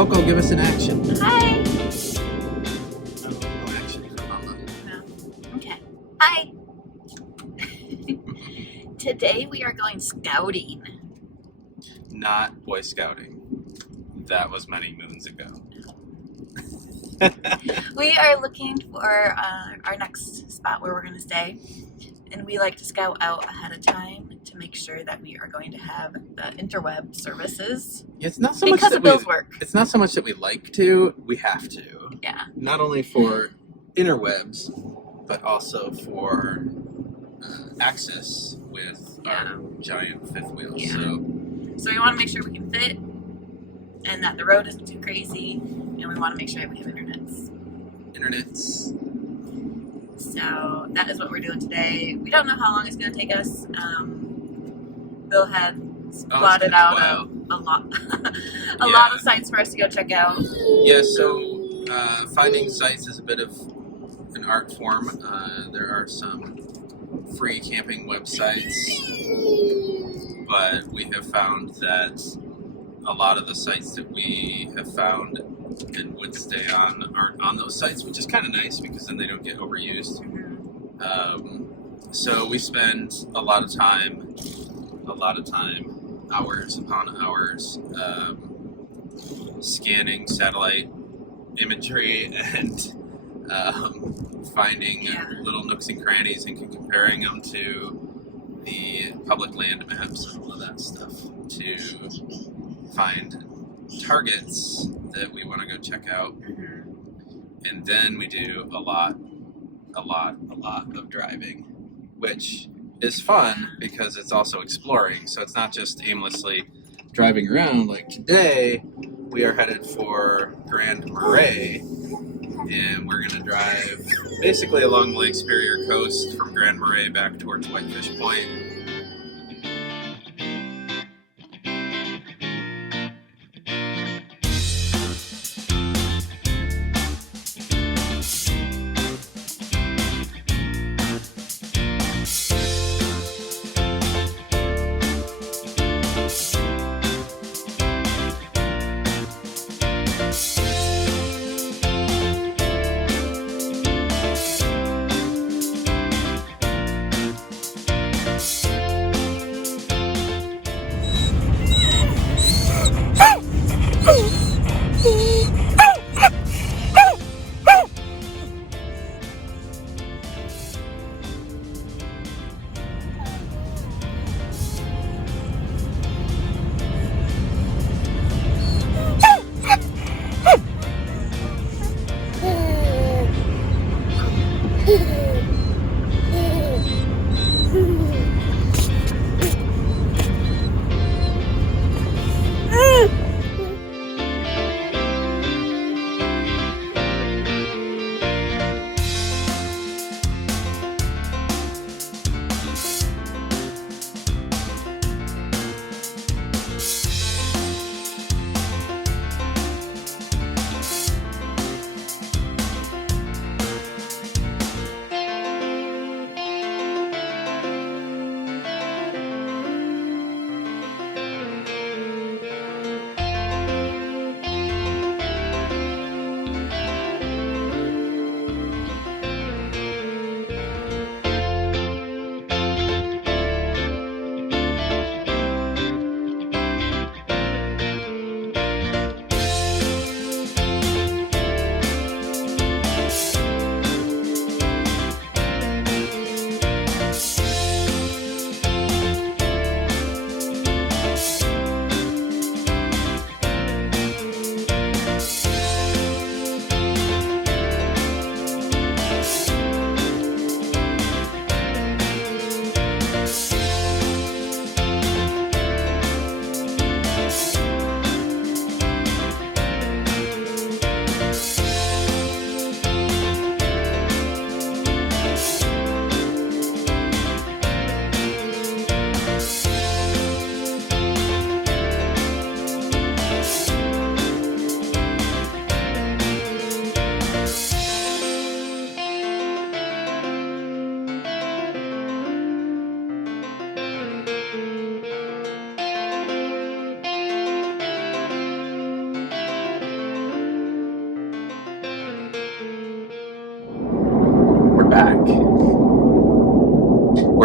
Coco, give us an action. Hi. No action for Mama. No. Okay. Hi. Today we are going scouting. Not Boy Scouting. That was many moons ago. We are looking for our next spot where we're going to stay. And we like to scout out ahead of time to make sure that we are going to have the interweb services. It's not so much Because that of Bill's work. It's not so much that we like to, we have to. Yeah. Not only for interwebs, but also for access with our giant fifth wheel. Yeah. So we want to make sure we can fit and that the road isn't too crazy. And we want to make sure that we have internets. So that is what we're doing today. We don't know how long it's going to take us. Bill had plotted out a lot of sites for us to go check out. Yeah, so finding sites is a bit of an art form. There are some free camping websites, but we have found that a lot of the sites that we have found and would stay on aren't on those sites, which is kind of nice because then they don't get overused. So we spend a lot of time, hours upon hours, scanning satellite imagery and finding little nooks and crannies and comparing them to the public land maps and all of that stuff to find targets that we want to go check out. And then we do a lot of driving, which is fun because it's also exploring. So it's not just aimlessly driving around. Like today, we are headed for Grand Marais, and we're going to drive basically along Lake Superior coast from Grand Marais back towards Whitefish Point.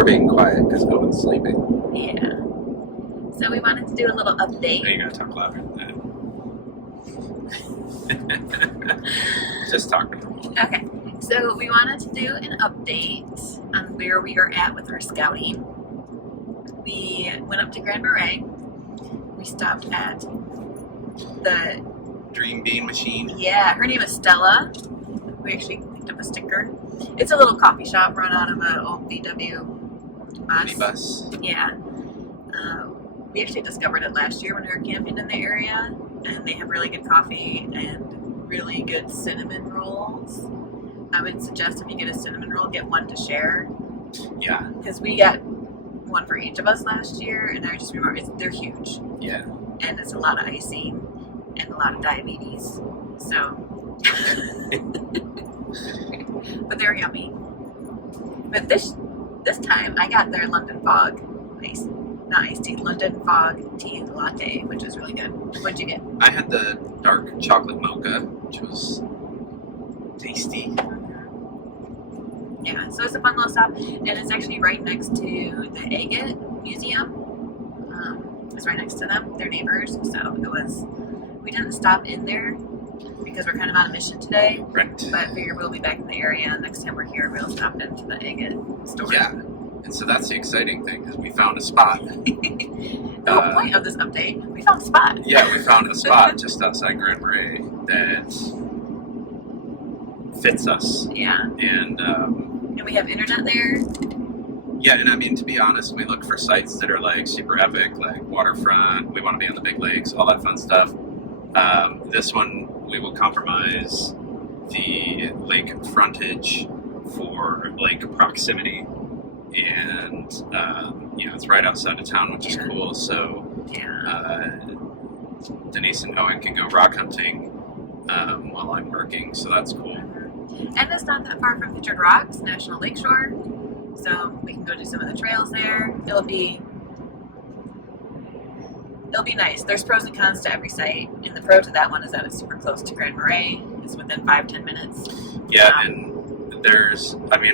being quiet because Owen's sleeping. Yeah. So we wanted to do a little update. Hey, you gotta talk louder than that. Just talking. Okay. So we wanted to do an update on where we are at with our scouting. We went up to Grand Marais. We stopped at the Dream Bean Machine. Yeah, her name is Stella. We actually picked up a sticker. It's a little coffee shop run out of an old VW bus. Yeah. We actually discovered it last year when we were camping in the area, and they have really good coffee and really good cinnamon rolls. I would suggest if you get a cinnamon roll, get one to share. Yeah. Because we got one for each of us last year, and I just remember they're huge. Yeah. And it's a lot of icing and a lot of diabetes. So, but they're yummy. But this time I got their London Fog not iced tea, London Fog tea latte, which is really good. What'd you get? I had the dark chocolate mocha, which was tasty. Yeah, so it's a fun little stop, and it's actually right next to the Agate Museum. It's right next to them. They're neighbors, so we didn't stop in there because we're kind of on a mission today. Right. But figure we'll be back in the area. Next time we're here, we'll stop into the Agate store. Yeah, and so that's the exciting thing, is we found a spot. The whole point of this update, we found a spot. Yeah, we found a spot just outside Grand Marais that fits us. Yeah. And we have internet there. yeah, and I mean, to be honest, we look for sites that are like super epic, like waterfront. We want to be on the big lakes, all that fun stuff. This one, we will compromise the lake frontage for lake proximity. And, it's right outside of town, which is cool. So Denise and Owen can go rock hunting while I'm working, so that's cool. And it's not that far from Pictured Rocks National Lakeshore, so we can go do some of the trails there. It'll be nice. There's pros and cons to every site, and the pro to that one is that it's super close to Grand Marais. It's within 5-10 minutes. Yeah, and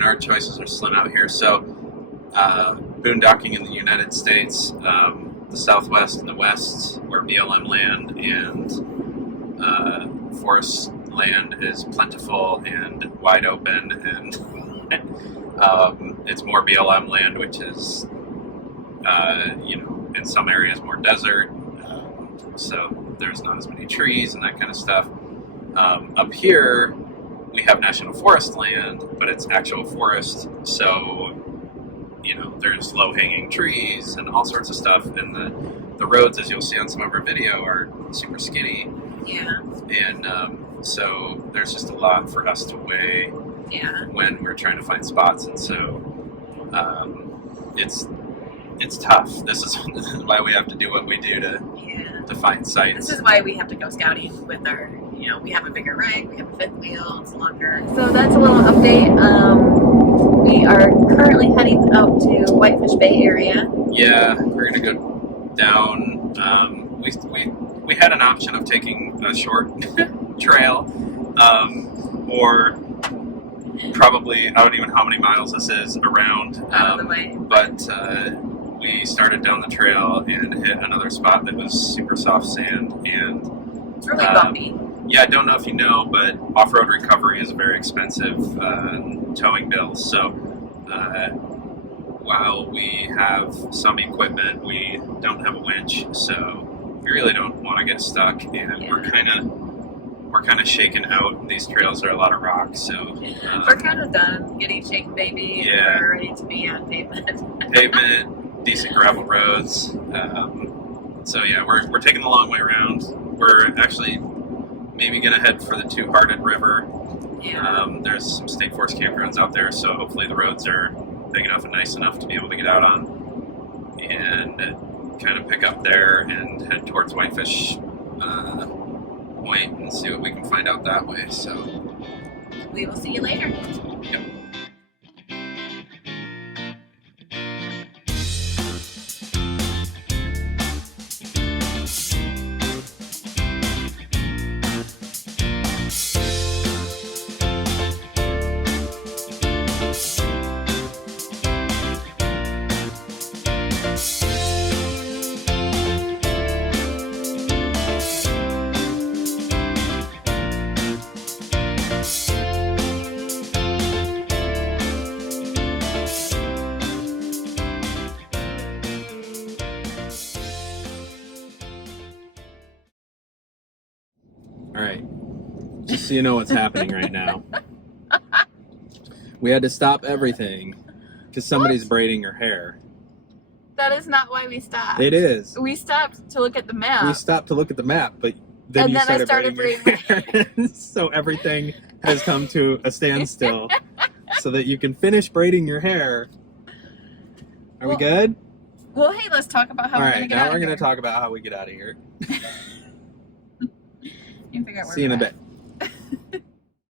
our choices are slim out here. So boondocking in the United States, the Southwest and the West, where BLM land and forest land is plentiful and wide open, and it's more BLM land, which is, in some areas more desert, so there's not as many trees and that kind of stuff. Up here, we have national forest land, but it's actual forest, so there's low-hanging trees and all sorts of stuff, and the roads, as you'll see on some of our video, are super skinny. Yeah. And so there's just a lot for us to weigh when we're trying to find spots, and so it's tough. This is why we have to do what we do to find sites. This is why we have to go scouting with our, we have a bigger rig, we have a fifth wheel, it's longer. So that's a little update. We are currently heading out to Whitefish Bay area. Yeah, we're gonna go down. We had an option of taking a short trail, or probably, I don't even know how many miles this is around. Out of the way. But we started down the trail and hit another spot that was super soft sand, and it's really bumpy. Yeah, I don't know if you know, but off-road recovery is a very expensive towing bill. So while we have some equipment, we don't have a winch. So we really don't want to get stuck, and we're kind of shaken out. These trails are a lot of rocks, so we're kind of done getting shaken, baby. Yeah, we're ready to be on pavement. Decent gravel roads. So yeah, we're taking the long way around. We're actually maybe gonna head for the Two-Hearted River. Yeah. There's some state forest campgrounds out there, so hopefully the roads are big enough and nice enough to be able to get out on, and kind of pick up there and head towards Whitefish Point and see what we can find out that way. So we will see you later. Yep. All right. Just so you know what's happening right now. We had to stop everything because somebody's braiding her hair. That is not why we stopped. It is. We stopped to look at the map. We stopped to look at the map, but then you started braiding your hair. So everything has come to a standstill so that you can finish braiding your hair. Are we good? Well, hey, let's talk about how we're going to get out of here. Now we're going to talk about how we get out of here. You figure out where See you in a we're bit.